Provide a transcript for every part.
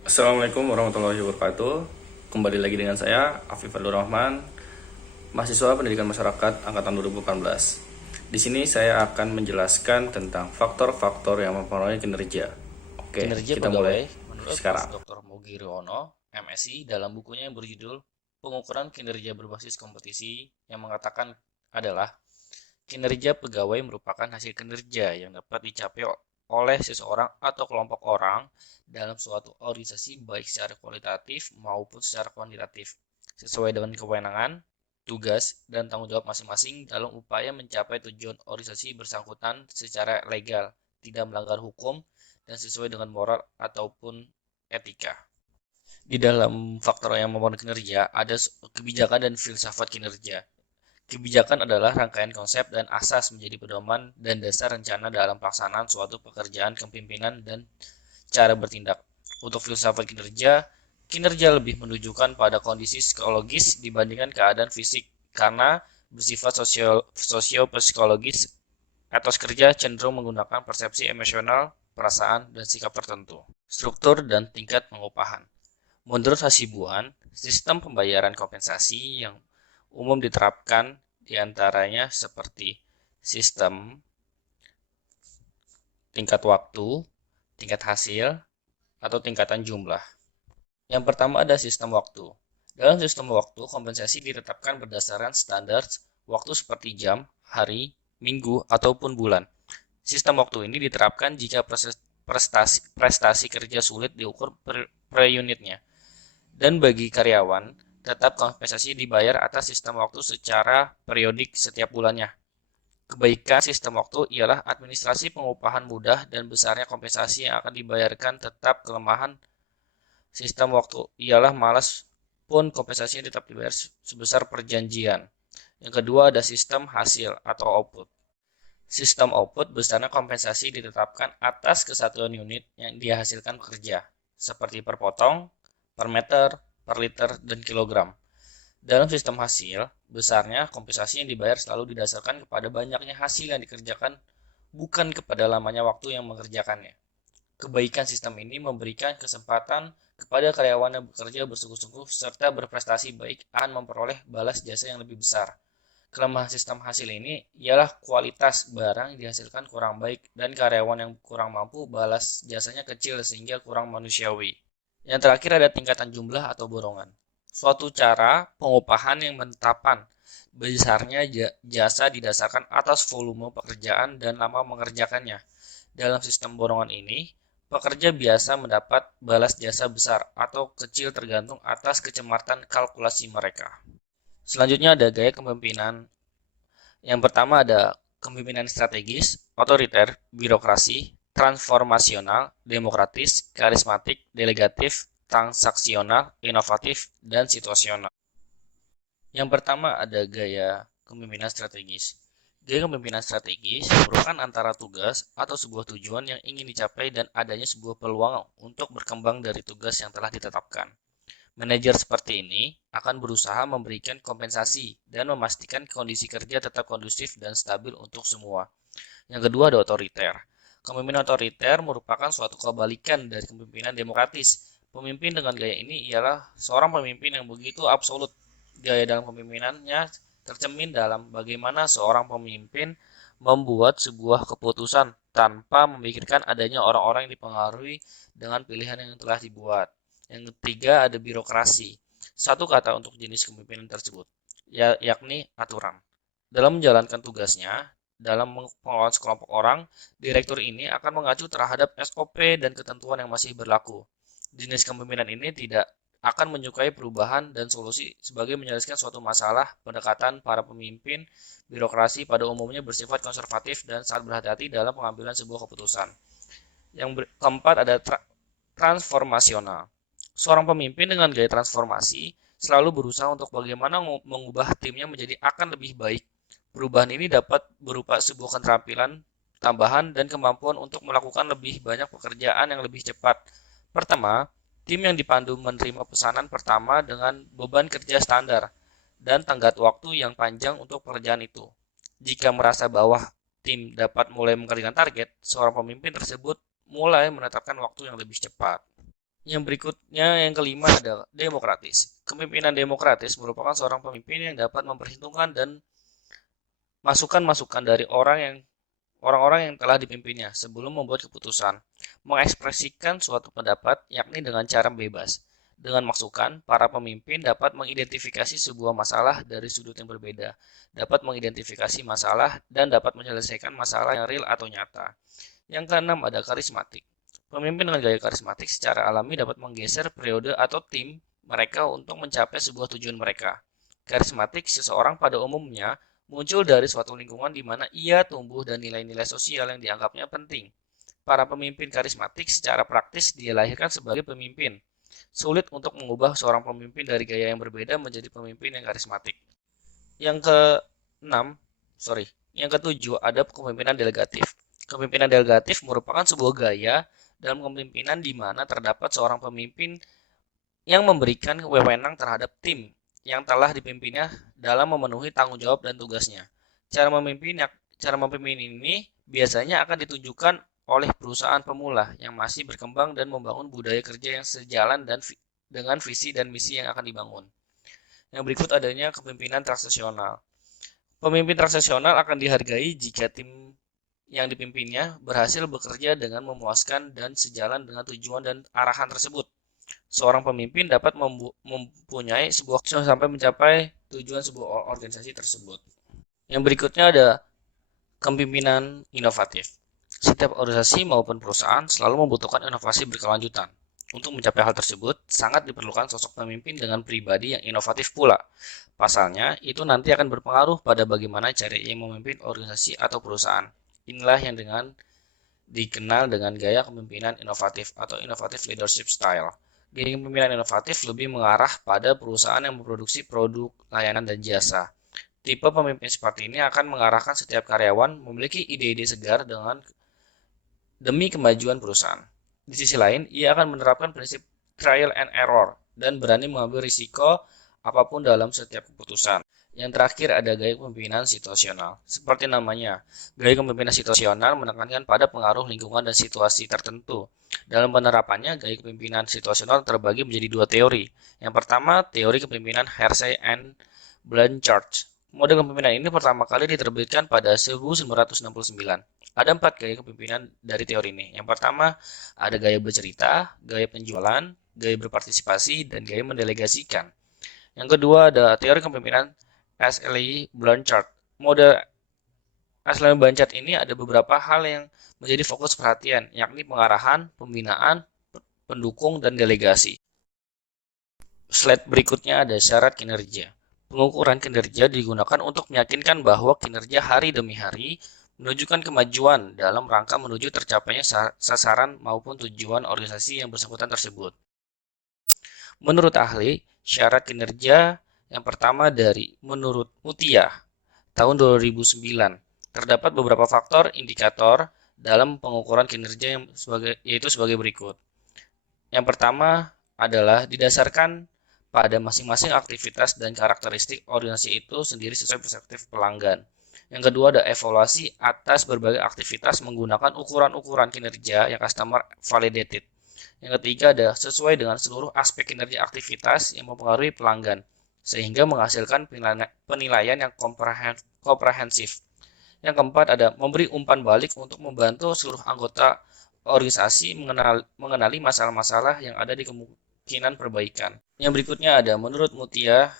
Assalamualaikum warahmatullahi wabarakatuh. Kembali lagi dengan saya Afif Abdul Rahman, mahasiswa Pendidikan Masyarakat angkatan 2018. Di sini saya akan menjelaskan tentang faktor-faktor yang mempengaruhi kinerja. Oke, Kinerja kita mulai pegawai menurut Prof. sekarang. Dr. Mugiriono, MSI, dalam bukunya yang berjudul Pengukuran Kinerja Berbasis Kompetisi yang mengatakan adalah kinerja pegawai merupakan hasil kinerja yang dapat dicapai oleh seseorang atau kelompok orang dalam suatu organisasi baik secara kualitatif maupun secara kuantitatif sesuai dengan kewenangan, tugas, dan tanggung jawab masing-masing dalam upaya mencapai tujuan organisasi bersangkutan secara legal, tidak melanggar hukum, dan sesuai dengan moral ataupun etika. Di dalam faktor yang mempengaruhi kinerja, ada kebijakan dan filsafat kinerja. Kebijakan adalah rangkaian konsep dan asas menjadi pedoman dan dasar rencana dalam pelaksanaan suatu pekerjaan kepemimpinan dan cara bertindak. Untuk filsafat kinerja, kinerja lebih menunjukkan pada kondisi psikologis dibandingkan keadaan fisik karena bersifat sosio-psikologis. Etos kerja cenderung menggunakan persepsi emosional, perasaan, dan sikap tertentu. Struktur dan tingkat pengupahan. Menurut Hasibuan, sistem pembayaran kompensasi yang umum diterapkan diantaranya seperti sistem tingkat waktu, tingkat hasil, atau tingkatan jumlah. Yang pertama ada sistem waktu. Dalam sistem waktu, kompensasi ditetapkan berdasarkan standar waktu seperti jam, hari, minggu, ataupun bulan. Sistem waktu ini diterapkan jika prestasi kerja sulit diukur per unitnya. Dan bagi karyawan, tetap kompensasi dibayar atas sistem waktu secara periodik setiap bulannya. Kebaikan sistem waktu ialah administrasi pengupahan mudah dan besarnya kompensasi yang akan dibayarkan. Tetap kelemahan sistem waktu ialah malas pun kompensasinya tetap dibayar sebesar perjanjian. Yang kedua ada sistem hasil atau output. Sistem output besarnya kompensasi ditetapkan atas kesatuan unit yang dihasilkan pekerja, seperti per potong, per meter, per liter, dan kilogram. Dalam sistem hasil, besarnya kompensasi yang dibayar selalu didasarkan kepada banyaknya hasil yang dikerjakan, bukan kepada lamanya waktu yang mengerjakannya. Kebaikan sistem ini memberikan kesempatan kepada karyawan yang bekerja bersungguh-sungguh serta berprestasi baik akan memperoleh balas jasa yang lebih besar. Kelemahan sistem hasil ini ialah kualitas barang yang dihasilkan kurang baik dan karyawan yang kurang mampu balas jasanya kecil sehingga kurang manusiawi. Yang terakhir ada tingkatan jumlah atau borongan. Suatu cara pengupahan yang menetapkan besarnya jasa didasarkan atas volume pekerjaan dan lama mengerjakannya. Dalam sistem borongan ini, pekerja biasa mendapat balas jasa besar atau kecil tergantung atas kecermatan kalkulasi mereka. Selanjutnya ada gaya kepemimpinan. Yang pertama ada kepemimpinan strategis, otoriter, birokrasi, transformasional, demokratis, karismatik, delegatif, transaksional, inovatif, dan situasional. Yang pertama ada gaya kepemimpinan strategis. Gaya kepemimpinan strategis merupakan antara tugas atau sebuah tujuan yang ingin dicapai dan adanya sebuah peluang untuk berkembang dari tugas yang telah ditetapkan. Manajer seperti ini akan berusaha memberikan kompensasi dan memastikan kondisi kerja tetap kondusif dan stabil untuk semua. Yang kedua ada otoriter. Kepemimpinan otoriter merupakan suatu kebalikan dari kepemimpinan demokratis. Pemimpin dengan gaya ini ialah seorang pemimpin yang begitu absolut. Gaya dalam kepemimpinannya tercermin dalam bagaimana seorang pemimpin membuat sebuah keputusan tanpa memikirkan adanya orang-orang yang dipengaruhi dengan pilihan yang telah dibuat. Yang ketiga ada birokrasi. Satu kata untuk jenis kepemimpinan tersebut, yakni aturan. Dalam menjalankan tugasnya, dalam pengelolaan sekelompok orang, direktur ini akan mengacu terhadap SOP dan ketentuan yang masih berlaku. Jenis kepemimpinan ini tidak akan menyukai perubahan dan solusi sebagai menyelesaikan suatu masalah. Pendekatan para pemimpin birokrasi pada umumnya bersifat konservatif dan sangat berhati-hati dalam pengambilan sebuah keputusan. Yang keempat ada transformasional. Seorang pemimpin dengan gaya transformasi selalu berusaha untuk bagaimana mengubah timnya menjadi akan lebih baik. Perubahan ini dapat berupa sebuah keterampilan tambahan dan kemampuan untuk melakukan lebih banyak pekerjaan yang lebih cepat. Pertama, tim yang dipandu menerima pesanan pertama dengan beban kerja standar dan tenggat waktu yang panjang untuk pekerjaan itu. Jika merasa bahwa tim dapat mulai mengerjakan target, seorang pemimpin tersebut mulai menetapkan waktu yang lebih cepat. Yang berikutnya, yang kelima adalah demokratis. Kepemimpinan demokratis merupakan seorang pemimpin yang dapat memperhitungkan dan masukan-masukan dari orang-orang yang telah dipimpinnya sebelum membuat keputusan, mengekspresikan suatu pendapat yakni dengan cara bebas. Dengan masukan, para pemimpin dapat mengidentifikasi sebuah masalah dari sudut yang berbeda, dapat mengidentifikasi masalah, dan dapat menyelesaikan masalah yang real atau nyata. Yang keenam ada karismatik. Pemimpin dengan gaya karismatik secara alami dapat menggeser periode atau tim mereka untuk mencapai sebuah tujuan mereka. Karismatik seseorang pada umumnya muncul dari suatu lingkungan di mana ia tumbuh dan nilai-nilai sosial yang dianggapnya penting. Para pemimpin karismatik secara praktis dilahirkan sebagai pemimpin. Sulit untuk mengubah seorang pemimpin dari gaya yang berbeda menjadi pemimpin yang karismatik. Yang keenam, yang ketujuh ada kepemimpinan delegatif. Kepemimpinan delegatif merupakan sebuah gaya dalam kepemimpinan di mana terdapat seorang pemimpin yang memberikan wewenang terhadap tim yang telah dipimpinnya dalam memenuhi tanggung jawab dan tugasnya. Cara memimpin ini biasanya akan ditunjukkan oleh perusahaan pemula yang masih berkembang dan membangun budaya kerja yang sejalan dengan visi dan misi yang akan dibangun. Yang berikut adanya kepemimpinan transaksional. Pemimpin transaksional akan dihargai jika tim yang dipimpinnya berhasil bekerja dengan memuaskan dan sejalan dengan tujuan dan arahan tersebut. Seorang pemimpin dapat mempunyai sebuah sampai mencapai tujuan sebuah organisasi tersebut. Yang berikutnya ada kepemimpinan inovatif. Setiap organisasi maupun perusahaan selalu membutuhkan inovasi berkelanjutan. Untuk mencapai hal tersebut, sangat diperlukan sosok pemimpin dengan pribadi yang inovatif pula. Pasalnya, itu nanti akan berpengaruh pada bagaimana cara ia memimpin organisasi atau perusahaan. Inilah yang dikenal dengan gaya kepemimpinan inovatif atau innovative leadership style. Gaya kepemimpinan inovatif lebih mengarah pada perusahaan yang memproduksi produk, layanan, dan jasa. Tipe pemimpin seperti ini akan mengarahkan setiap karyawan memiliki ide-ide segar demi kemajuan perusahaan. Di sisi lain, ia akan menerapkan prinsip trial and error dan berani mengambil risiko apapun dalam setiap keputusan. Yang terakhir ada gaya kepemimpinan situasional. Seperti namanya, gaya kepemimpinan situasional menekankan pada pengaruh lingkungan dan situasi tertentu. Dalam penerapannya, gaya kepemimpinan situasional terbagi menjadi dua teori. Yang pertama, teori kepemimpinan Hersey and Blanchard. Model kepemimpinan ini pertama kali diterbitkan pada 1969. Ada 4 gaya kepemimpinan dari teori ini. Yang pertama, ada gaya bercerita, gaya penjualan, gaya berpartisipasi, dan gaya mendelegasikan. Yang kedua, ada teori kepemimpinan Ashley Blanchard. Model Ashley Blanchard ini ada beberapa hal yang menjadi fokus perhatian, yakni pengarahan, pembinaan, pendukung, dan delegasi. Slide berikutnya ada syarat kinerja. Pengukuran kinerja digunakan untuk meyakinkan bahwa kinerja hari demi hari menunjukkan kemajuan dalam rangka menuju tercapainya sasaran maupun tujuan organisasi yang bersangkutan tersebut. Menurut ahli, syarat kinerja yang pertama menurut Mutia tahun 2009, terdapat beberapa faktor indikator dalam pengukuran kinerja yaitu sebagai berikut. Yang pertama adalah didasarkan pada masing-masing aktivitas dan karakteristik organisasi itu sendiri sesuai perspektif pelanggan. Yang kedua ada evaluasi atas berbagai aktivitas menggunakan ukuran-ukuran kinerja yang customer validated. Yang ketiga ada sesuai dengan seluruh aspek kinerja aktivitas yang mempengaruhi pelanggan, sehingga menghasilkan penilaian yang komprehensif. Yang keempat ada memberi umpan balik untuk membantu seluruh anggota organisasi mengenali masalah-masalah yang ada di kemungkinan perbaikan. Yang berikutnya ada menurut Mutia,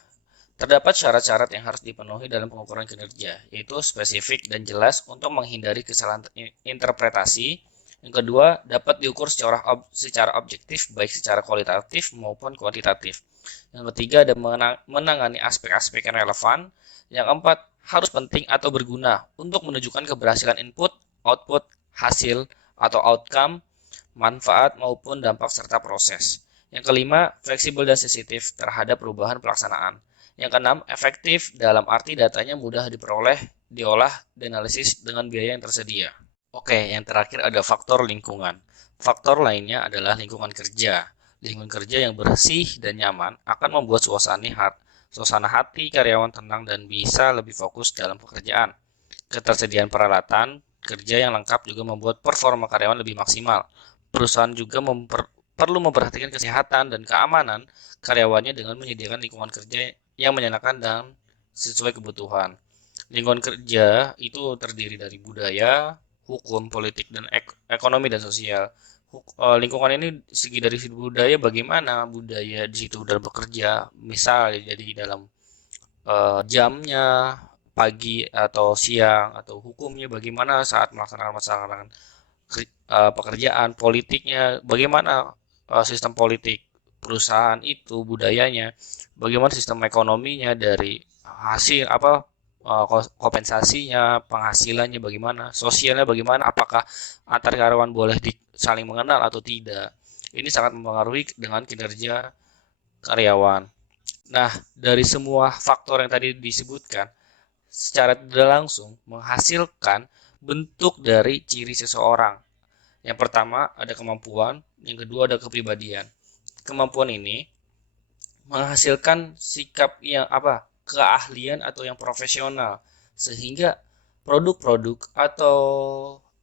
terdapat syarat-syarat yang harus dipenuhi dalam pengukuran kinerja, yaitu spesifik dan jelas untuk menghindari kesalahan interpretasi. Yang kedua, dapat diukur secara objektif, baik secara kualitatif maupun kuantitatif. Yang ketiga, ada menangani aspek-aspek yang relevan. Yang keempat, harus penting atau berguna untuk menunjukkan keberhasilan input, output, hasil, atau outcome, manfaat maupun dampak serta proses. Yang kelima, fleksibel dan sensitif terhadap perubahan pelaksanaan. Yang keenam, efektif dalam arti datanya mudah diperoleh, diolah, dianalisis dengan biaya yang tersedia. Oke, yang terakhir ada faktor lingkungan. Faktor lainnya adalah lingkungan kerja. Lingkungan kerja yang bersih dan nyaman akan membuat suasana hati karyawan tenang dan bisa lebih fokus dalam pekerjaan. Ketersediaan peralatan kerja yang lengkap juga membuat performa karyawan lebih maksimal. Perusahaan juga perlu memperhatikan kesehatan dan keamanan karyawannya dengan menyediakan lingkungan kerja yang menyenangkan dan sesuai kebutuhan. Lingkungan kerja itu terdiri dari budaya, hukum, politik, dan ekonomi dan sosial. Lingkungan ini segi dari segi budaya, bagaimana budaya di situ dalam bekerja, misal jadi dalam jamnya, pagi atau siang, atau hukumnya bagaimana saat melaksanakan pekerjaan, politiknya bagaimana, sistem politik perusahaan itu, budayanya, bagaimana sistem ekonominya dari hasil apa, kompensasinya, penghasilannya bagaimana, sosialnya bagaimana, apakah antar karyawan boleh saling mengenal atau tidak. Ini sangat mempengaruhi dengan kinerja karyawan. Nah, dari semua faktor yang tadi disebutkan, secara tidak langsung menghasilkan bentuk dari ciri seseorang. Yang pertama ada kemampuan, yang kedua ada kepribadian. Kemampuan ini menghasilkan sikap yang apa? Keahlian atau yang profesional, sehingga produk-produk atau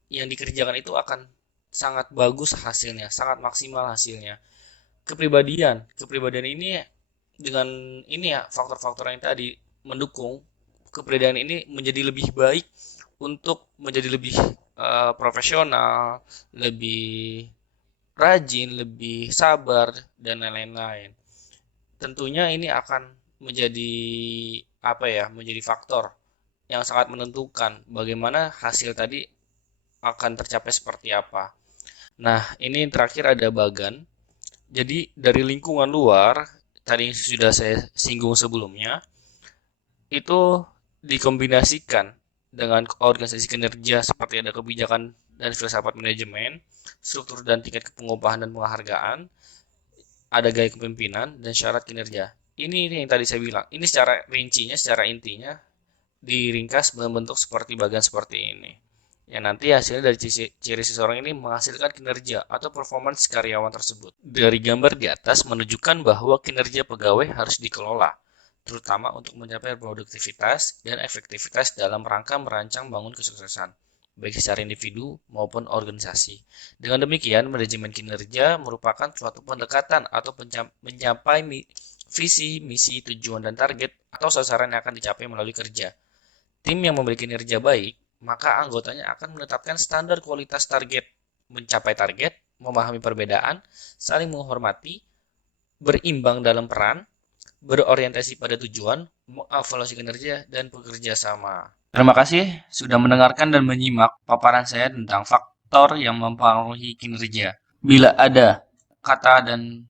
yang dikerjakan itu akan sangat bagus hasilnya, sangat maksimal hasilnya. Kepribadian ini dengan ini ya faktor-faktor yang tadi mendukung kepribadian ini menjadi lebih baik untuk menjadi lebih profesional, lebih rajin, lebih sabar, dan lain-lain. Tentunya ini akan menjadi apa ya, menjadi faktor yang sangat menentukan bagaimana hasil tadi akan tercapai seperti apa. Nah, ini terakhir ada bagan. Jadi dari lingkungan luar, tadi yang sudah saya singgung sebelumnya, itu dikombinasikan dengan organisasi kinerja seperti ada kebijakan dan filsafat manajemen, struktur dan tingkat pengupahan dan penghargaan, ada gaya kepemimpinan dan syarat kinerja. Ini yang tadi saya bilang. Ini secara rincinya, secara intinya diringkas membentuk seperti bagian seperti ini. Yang nanti hasilnya dari ciri seseorang ini menghasilkan kinerja atau performance karyawan tersebut. Dari gambar di atas menunjukkan bahwa kinerja pegawai harus dikelola, terutama untuk mencapai produktivitas dan efektivitas dalam rangka merancang bangun kesuksesan, baik secara individu maupun organisasi. Dengan demikian, manajemen kinerja merupakan suatu pendekatan atau mencapai visi, misi, tujuan, dan target atau sasaran yang akan dicapai melalui kerja. Tim yang memiliki kinerja baik, maka anggotanya akan menetapkan standar kualitas target, mencapai target, memahami perbedaan, saling menghormati, berimbang dalam peran, berorientasi pada tujuan, mengevaluasi kinerja, dan bekerja sama. Terima kasih sudah mendengarkan dan menyimak paparan saya tentang faktor yang mempengaruhi kinerja. Bila ada kata dan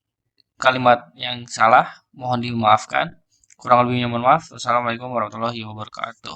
kalimat yang salah, mohon dimaafkan. Kurang lebihnya mohon maaf. Wassalamualaikum warahmatullahi wabarakatuh.